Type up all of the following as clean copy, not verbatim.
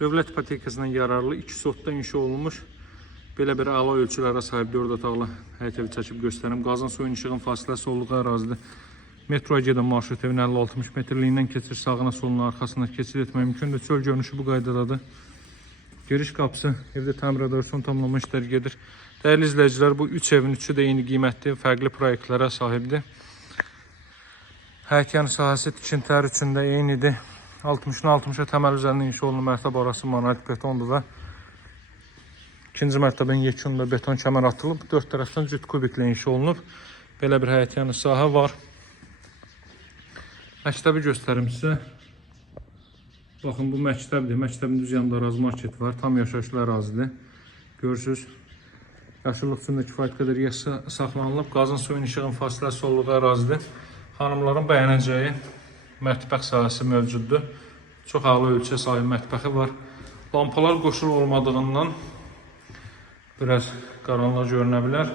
Dövlət ipotekasından yararlı 2 sotda inşa olunmuş belə bir əla ölçülərə sahib 4 otaqlı həyət evi çəkib göstərim. Qazın suyun işığın fasiləsi olduğu ərazidə metroya gedən marşrut evin 50-60 metrliyindən keçir. Sağına soluna arxasına keçid etmək mümkündür. Çöl görünüşü bu qaydadadır. Giriş qapısı evdə təmirədə son tamamlama işləri gedir. Dəyərli izləyicilər, bu 3 evin 3'ü də eyni qiymətli, fərqli proyektlərə sahibdir. Həyət yanı sahəsi tikintilər üçün də eynidir. 60'dan 60'a təməl üzərində inşa olunan mərtəbə arası monolit betondur və ikinci mərtəbənin yekununda beton kəmər atılıb, 4 tərəfdən cüt kubiklə inşa olunub. Belə bir həyət yanı sahə var. Məktəbi göstərim sizə. Baxın, bu məktəbdir. Məktəbin düz yanında ərazi market var. Tam yaşayışlı ərazidir. Görürsünüz. Yaşıllıq üçün də kifayət qədər yer saxlanılıb. Qazın suyun işığın fasiləsi olduğu ərazidir. Xanımların bəyənəcəyi mətbəx sahəsi mövcuddur. Çox ağlı ölçüyə sahib mətbəxi var. Lampalar qoşulu olmadığından biraz qaranlıq görünə bilər.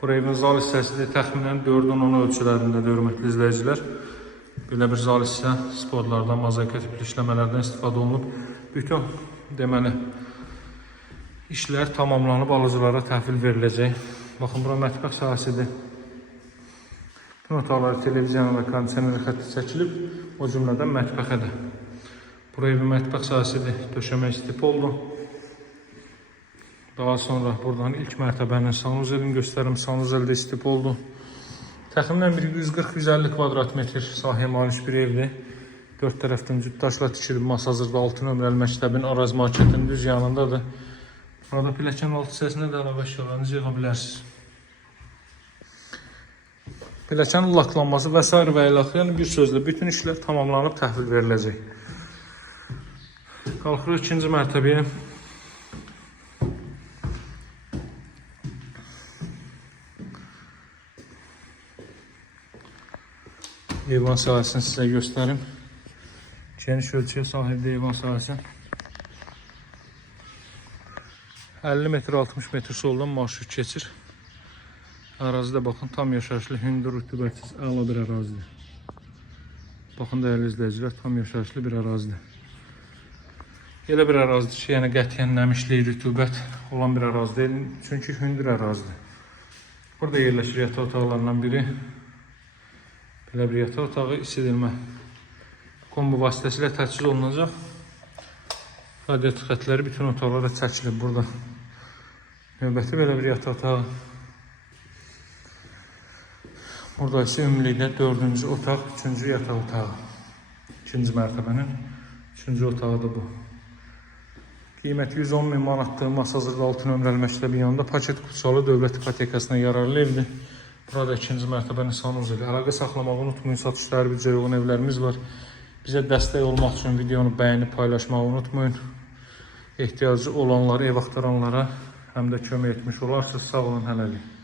Bu evin zal hissəsidir. Təxminən 4-10 ölçülərindədir, hörmətli izləyicilər. Belə bir zal hissə sportlardan, mozaika tipli işləmələrdən istifadə olunub. Bütün deməli işlər tamamlanıb, alıcılara təhvil veriləcək. Baxın, bura mətbəx sahəsidir. Bütün otaqları televizyonla və kondisioner xətti çəkilib, o cümlədən mətbəxədir. Bura evin mətbəx sahəsidir, döşəmə istip oldu. Daha sonra buradan ilk mərtəbənin sanuzelini göstərim, sanuzeldə istip oldu. Təxminən 140-150 kvadrat metr sahəyə malik bir evdir. 4 tərəfdən cüt daşla tikilib, masa hazırda 6 nömrəli məktəbin Araz marketinin düz yanındadır. Burada pilləkən altı hissəsində də əlavə əşyalarınızı yığa bilərsiniz. Pilləkənin laklanması və s. və ilaxı, yəni bir sözlə bütün işlər tamamlanıb təhvil veriləcək. Qalxırıq ikinci mərtəbəyə. Eyvan sahəsini sizə göstərim. Geniş ölçüyə sahibdir eyvan sahəsi. 50 metr 60 metr soldan marşrut keçir. Ərazidə baxın, tam yaşayışlı, hündür, rütubətsiz, əla bir ərazidir. Baxın dəyərli izləyicilər, tam yaşayışlı bir ərazidir. Elə bir ərazidir ki, yəni qətiyyən nəmişlik, rütubət olan bir ərazi deyil. Çünki hündür ərazidir. Burada yerləşir yataq otaqlarından biri. Belə bir yataq otağı isidilmə kombo vasitəsilə təchiz olunacaq. Radiator xətləri bütün otaqlara çəkilib burada. Növbəti belə bir yataq otağı. Burada isə ümumilikdə 4-cü otaq, 3-cü yataq otağı. 2-ci mərtəbənin 3-cü otağıdır bu. Qiyməti 110.000 manatdır. Masa hazırda 6 nömrəli məktəbin yanında paket qutusalı dövlət ipotekasına yararlı evdir. Burada 2-ci mərtəbənin sanuzeli. Əlaqə saxlamağı unutmayın. Satışları büdcəyə uyğun evlərimiz var. Bizə dəstək olmaq üçün videonu bəyənib paylaşmağı unutmayın. Ehtiyacı olanları, ev axtaranlara həm də kömək etmiş olarsınız. Sağ olun, hələlik.